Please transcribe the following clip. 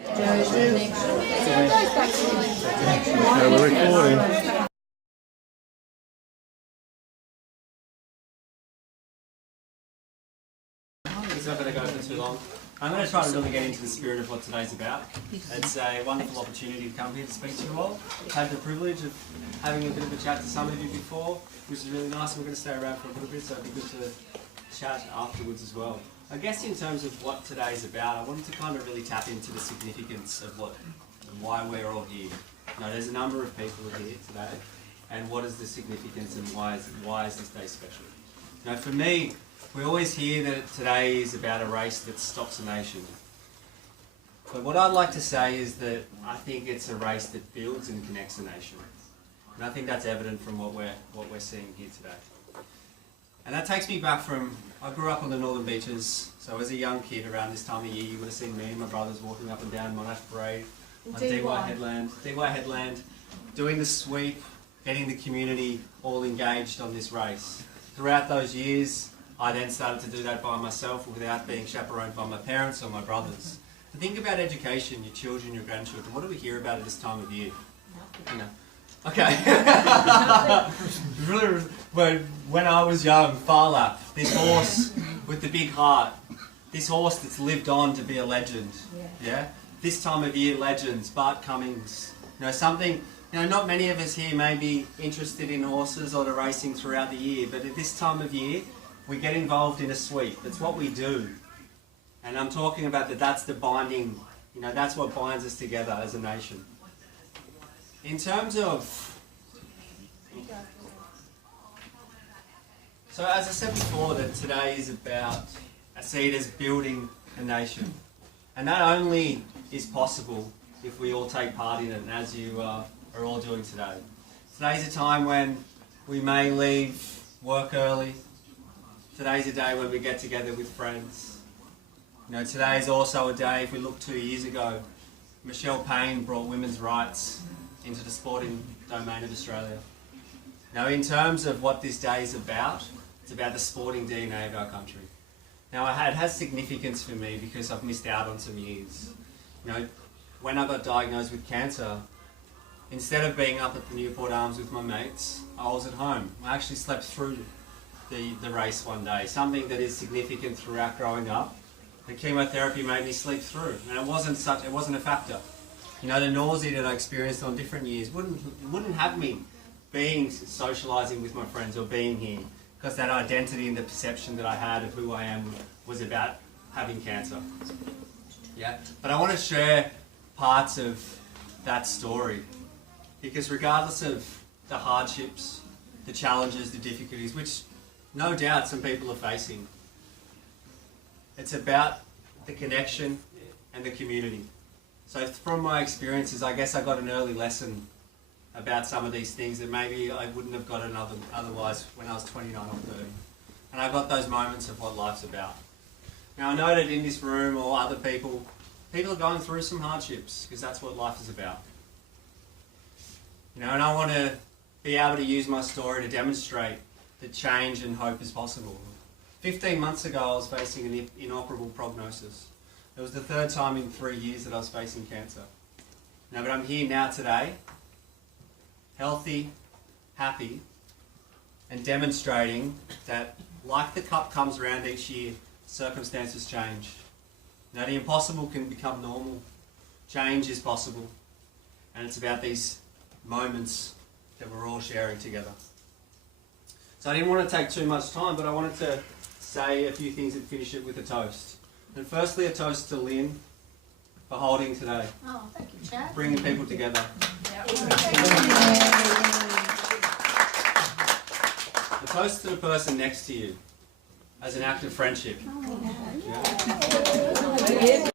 We're recording. It's not going to go for too long. I'm going to try to really get into the spirit of what today's about. It's a wonderful opportunity to come here to speak to you all. I've had the privilege of having a bit of a chat to some of you before, which is really nice. We're going to stay around for a little bit, so it'd be good to chat afterwards as well. I guess in terms of what today's about, I wanted to kind of really tap into the significance of what and why we're all here. You know, there's a number of people here today, and what is the significance and why is this day special? You know, for me, we always hear that today is about a race that stops a nation. But what I'd like to say is that I think it's a race that builds and connects a nation. And I think that's evident from what we're seeing here today. And that takes me back from, I grew up on the Northern Beaches, so as a young kid around this time of year, you would have seen me and my brothers walking up and down Monash Parade, on DY Headland, doing the sweep, getting the community all engaged on this race. Throughout those years, I then started to do that by myself without being chaperoned by my parents or my brothers. To think about education, your children, your grandchildren, what do we hear about at this time of year? You know. Okay. When I was young, Phar Lap, this horse with the big heart, this horse that's lived on to be a legend. Yeah? This time of year, legends, Bart Cummings. You know, something, you know, not many of us here may be interested in horses or the racing throughout the year, but at this time of year, we get involved in a sweep. That's what we do. And I'm talking about that's the binding, you know, that's what binds us together as a nation. In terms of, so as I said before, that today is about, I see it as building a nation. And that only is possible if we all take part in it, and as you are all doing today. Today's a time when we may leave work early. Today's a day when we get together with friends. You know, today is also a day, if we look 2 years ago, Michelle Payne brought women's rights into the sporting domain of Australia. Now, in terms of what this day is about, it's about the sporting DNA of our country. Now, it has significance for me because I've missed out on some years. You know, when I got diagnosed with cancer, instead of being up at the Newport Arms with my mates, I was at home. I actually slept through the race one day, something that is significant throughout growing up. The chemotherapy made me sleep through, and it wasn't a factor. You know, the nausea that I experienced on different years wouldn't have me being socialising with my friends or being here, because that identity and the perception that I had of who I am was about having cancer. Yeah, but I want to share parts of that story, because regardless of the hardships, the challenges, the difficulties, which no doubt some people are facing, it's about the connection and the community. So from my experiences, I guess I got an early lesson about some of these things that maybe I wouldn't have gotten otherwise when I was 29 or 30. And I got those moments of what life's about. Now I know that in this room or other people are going through some hardships, because that's what life is about. You know, and I want to be able to use my story to demonstrate that change and hope is possible. 15 months ago I was facing an inoperable prognosis. It was the third time in 3 years that I was facing cancer. Now, but I'm here now today, healthy, happy, and demonstrating that like the cup comes around each year, circumstances change. Now, the impossible can become normal. Change is possible. And it's about these moments that we're all sharing together. So I didn't want to take too much time, but I wanted to say a few things and finish it with a toast. And firstly, a toast to Lynn for holding today. Oh, thank you, Chad. Bringing people together. A toast to the person next to you as an act of friendship. Oh, yeah.